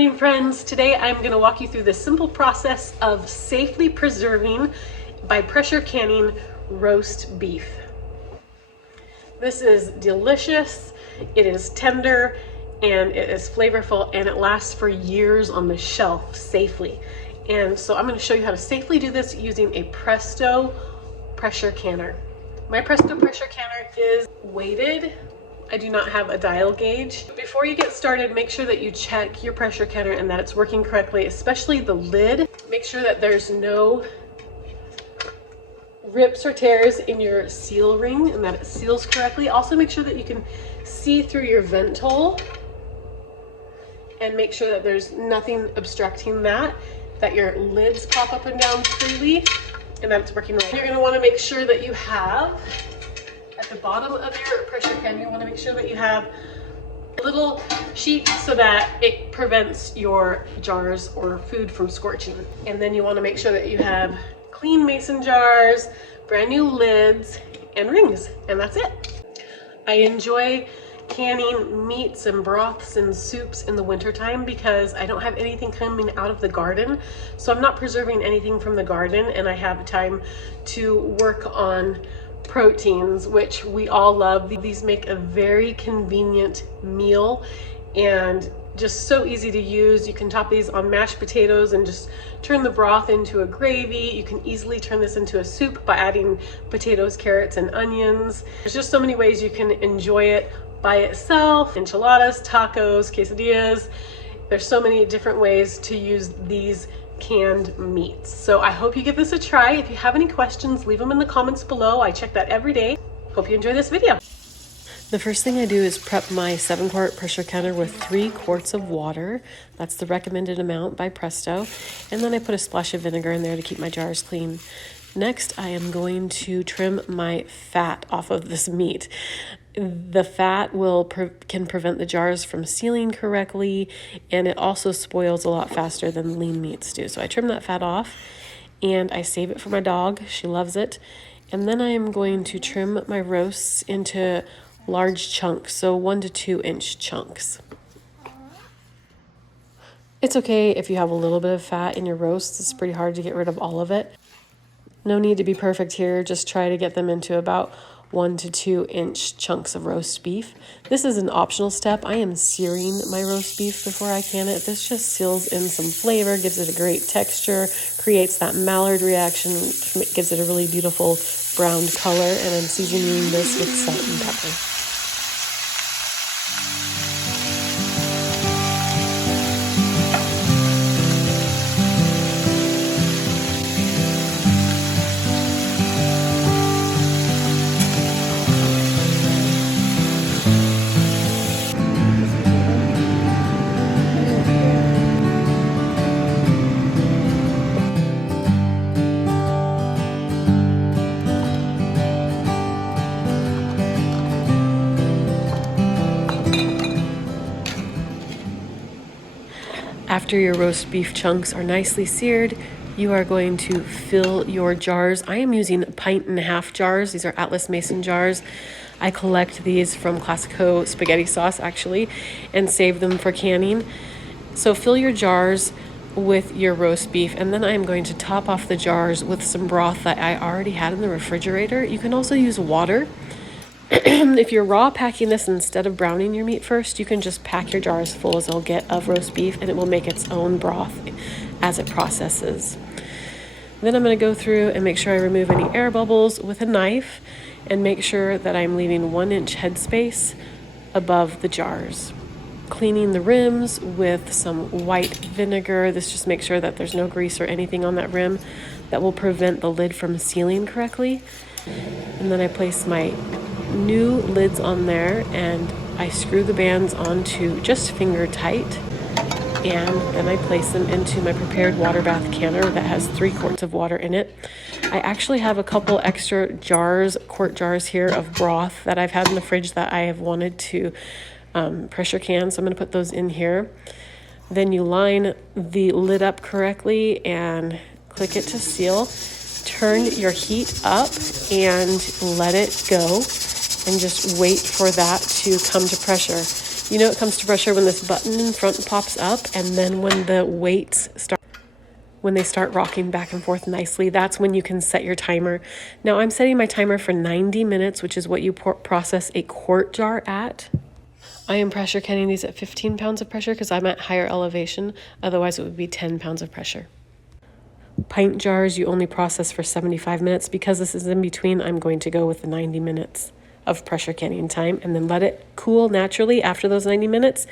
morning, friends. Today I'm going to walk you through the simple process of safely preserving by pressure canning roast beef. This is delicious, it is tender, and it is flavorful, and it lasts for years on the shelf safely. And so I'm going to show you how to safely do this using a Presto pressure canner. My Presto pressure canner is weighted. I do not have a dial gauge. Before you get started, make sure that you check your pressure canner and that it's working correctly, especially the lid. Make sure that there's no rips or tears in your seal ring and that it seals correctly. Also make sure that you can see through your vent hole and make sure that there's nothing obstructing that your lids pop up and down freely and that it's working right. You're going to want to make sure that you have at the bottom of your pressure can, you want to make sure that you have a little sheet so that it prevents your jars or food from scorching. And then you want to make sure that you have clean mason jars, brand new lids, and rings, and that's it. I enjoy canning meats and broths and soups in the wintertime because I don't have anything coming out of the garden. So I'm not preserving anything from the garden, and I have time to work on proteins, which we all love. These make a very convenient meal and just so easy to use. You can top these on mashed potatoes and just turn the broth into a gravy. You can easily turn this into a soup by adding potatoes, carrots, and onions. There's just so many ways you can enjoy it by itself. Enchiladas, tacos, quesadillas. There's so many different ways to use these canned meats. So I hope you give this a try. If you have any questions, leave them in the comments below. I check that every day. Hope you enjoy this video. The first thing I do is prep my 7-quart pressure canner with 3 quarts of water. That's the recommended amount by Presto. And then I put a splash of vinegar in there to keep my jars clean. Next, I am going to trim my fat off of this meat. The fat can prevent the jars from sealing correctly, and it also spoils a lot faster than lean meats do. So I trim that fat off, and I save it for my dog. She loves it. And then I am going to trim my roasts into large chunks, so 1 to 2 inch chunks. It's okay if you have a little bit of fat in your roasts. It's pretty hard to get rid of all of it. No need to be perfect here. Just try to get them into about 1 to 2 inch chunks of roast beef. This is an optional step. I am searing my roast beef before I can it. This just seals in some flavor, gives it a great texture, creates that Maillard reaction, gives it a really beautiful browned color, and I'm seasoning this with salt and pepper. After your roast beef chunks are nicely seared, you are going to fill your jars. I am using 1.5 pint jars. These are Atlas Mason jars. I collect these from Classico spaghetti sauce actually and save them for canning. So fill your jars with your roast beef, and then I'm going to top off the jars with some broth that I already had in the refrigerator. You can also use water. If you're raw packing this instead of browning your meat first, you can just pack your jar as full as it'll get of roast beef, and it will make its own broth as it processes. Then I'm going to go through and make sure I remove any air bubbles with a knife and make sure that I'm leaving 1 inch headspace above the jars. Cleaning the rims with some white vinegar. This just makes sure that there's no grease or anything on that rim that will prevent the lid from sealing correctly. And then I place my new lids on there and I screw the bands onto just finger tight, and then I place them into my prepared water bath canner that has 3 quarts of water in it. I actually have a couple extra jars, quart jars here of broth that I've had in the fridge that I have wanted to pressure can, so I'm going to put those in here. Then you line the lid up correctly and click it to seal. Turn your heat up and let it go, and just wait for that to come to pressure. You know it comes to pressure when this button in front pops up, and then when the weights start rocking back and forth nicely, that's when you can set your timer. Now I'm setting my timer for 90 minutes, which is what you process a quart jar at. I am pressure canning these at 15 pounds of pressure because I'm at higher elevation. Otherwise it would be 10 pounds of pressure. Pint jars you only process for 75 minutes. Because this is in between, I'm going to go with the 90 minutes of pressure canning time and then let it cool naturally after those 90 minutes.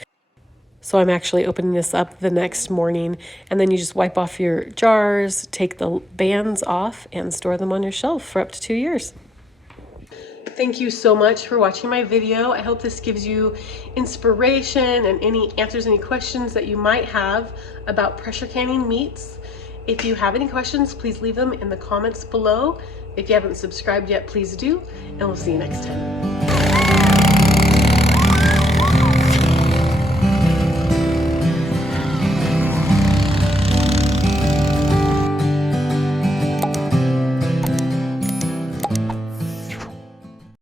So I'm actually opening this up the next morning, and then you just wipe off your jars, take the bands off, and store them on your shelf for up to 2 years. Thank you so much for watching my video. I hope this gives you inspiration and answers any questions that you might have about pressure canning meats. If you have any questions, please leave them in the comments below. If you haven't subscribed yet, please do, and we'll see you next time.